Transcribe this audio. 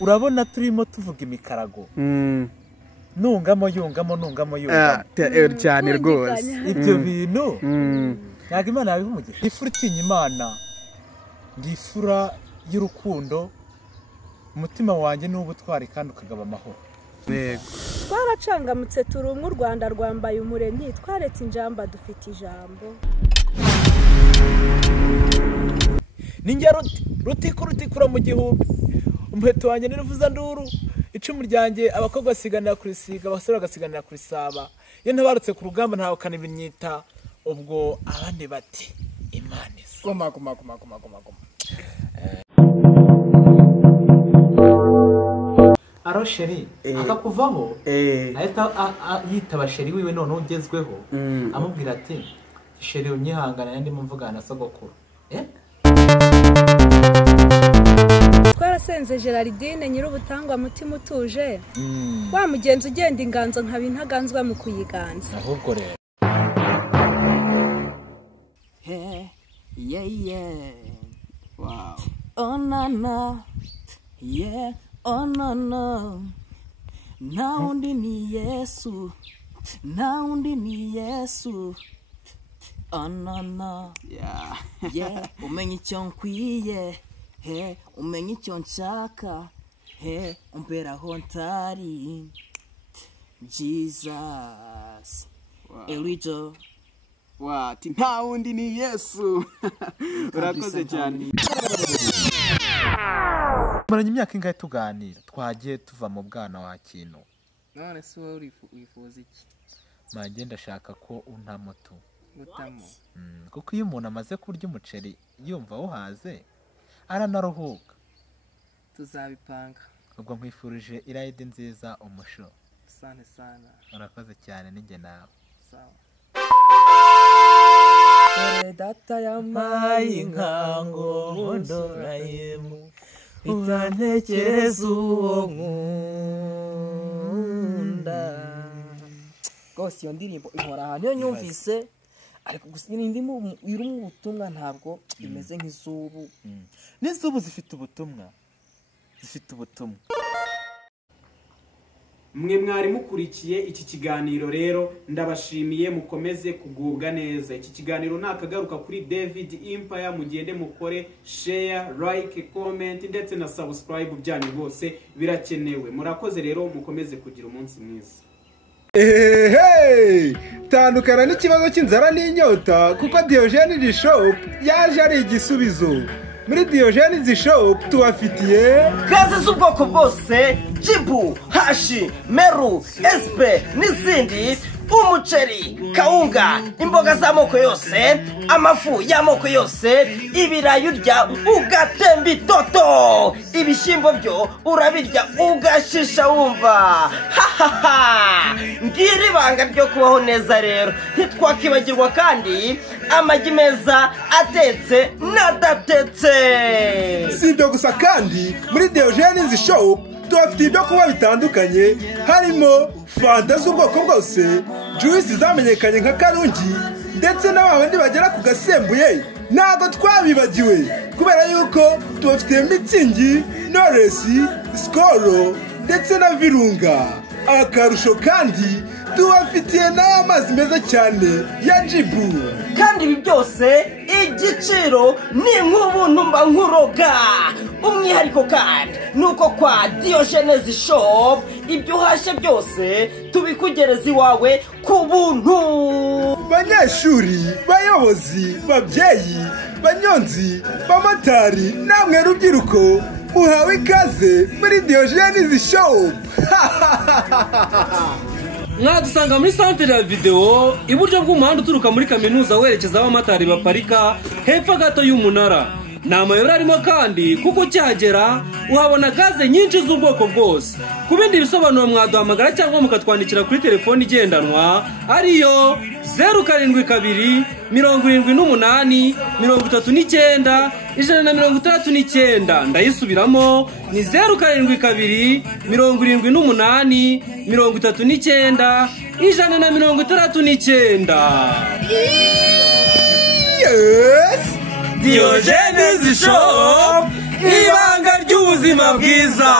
urabona turimo tuvuga imikarago nungamo cyane rwose ibyo bintu ntabwo Imana yabihumugisha ifura itinya Imana ngifura y'urukundo umutima wanjye n'ubutwari kandi ukagaba amahoro. Twaracangamutse turi umwe, u Rwanda rwambaye umuremyi, twaretse injamba dufite ijambo. Ninjye rutikura mu gihumbi, umuheto wanjye niruvuza nduru, icumu ryanjye abakobwa basiganira kurisiga, abasore bagasiganira kurisaba. Iyo ntabarutse ku rugamba ntawe kanibinyita, ubwo abandi bati Imana isa. Goma. Aro sheri akakuvaho ahita yitaba sheri wiwe none ugezweho amubwira ati sheri unyihangana ndi mumvugana na sogokuru. Twarasenze Gerardine nyir'ubutangwa mutima utuje, wa mugenzi ugenda inganzo nkaba intaganzwa mu kuyiganza. Ahubwo rero wow, oh no, yeah, oh no, naundi ni Yesu, oh no, yeah, umenye icyo nkwiye, umenye icyo nshaka, umpera aho ntari, Jesus, Elijo. Wati ntawundi ni Yesu. Urakoze cyane. Maranye imyaka ingahe tuganira, twagiye tuva mu bwana wa kintu. None se wowe wifuza iki? Manje ndashaka ko untamoto. Gutamo. Kuko iyo umuntu amaze kurya umuceri yumva uhaze aranaruhuka. Tuzabipanga. Ubwo nkwifurije irayidi nziza umusho. Asante sana. Urakoze cyane ninjye nawe. Sawa. Data yamaye inkango ndorayemo utantekereza uwo nkunda. Rwose iyo ndirimbo inkora ahantu iyo nyumvise, ariko gusa indimo irimo ubutumwa ntabwo imeze nk'izubu. N'izubu zifite ubutumwa. Mwe mwari mukurikiye iki kiganiro rero ndabashimiye, mukomeze kugubwa neza. Iki kiganiro nakagaruka kuri David Empire, mugende mukore share, like, comment ndetse na subscribe, byanyu bose birakenewe. Murakoze rero, mukomeze kugira umunsi mwiza. Tandukana n'ikibazo cy'inzara n'inyota kuko Diogenes Shop yaje ari igisubizo. Muri Diogenes Shop tubafitiye gaze z'ubwoko bwose, jibu, hashi, meru, espe n'izindi, umuceri, kawunga, imboga z'amoko yose, amafu y'amoko yose, ibirayi urya ugatemba itoto, ibishyimbo byo urabirya ugashisha wumva. Ngiri ibanga ryo kubaho neza rero. Ntitwakibagirwa kandi amagi meza atetse n'adatetse. Si ibyo gusa kandi muri Diogenes Shop tubafitiye ibyo kunywa bitandukanye, harimo fanta z'ubwoko bwose, juice zamenyekanye nka Karungi, ndetse n'abandi bagera ku gasembuye ntabwo twabibagiwe, kubera yuko tubafitiye Mitsingi, Knowless, Skol ndetse na Virunga. Akarusho kandi tubafitiye n'amazi meza cyane ya Jibu. Kandi ibi byose igiciro ni nk'ubuntu mba nkuroga. Umwihariko kandi nuko kwa Diogenes Shop ibyo uhashye byose tubikugereza iwawe ku buntu. Banyeshuri, bayobozi, babyeyi, banyonzi, bamotari, namwe rubyiruko, muhawe ikaze muri Diogenes Shop. Mwadusanga muri centre ya video iburyo bw'umuhanda uturuka muri kaminuza werekeza abamotari baparika hepfo gato y'umunara. Ni amayobera arimo kandi kuko cyagera uhabona gaze nyinshi z'ubwoko bwose. Ku bindi bisobanuro mwaduhamagara cyangwa mukatwandikira kuri telefoni igendanwa ariyo 072 78 39 169. Ndayisubiramo ni 072 78 39 169. Yes! Diogenes Shop, ibanga ry'ubuzima. ubuzima bwiza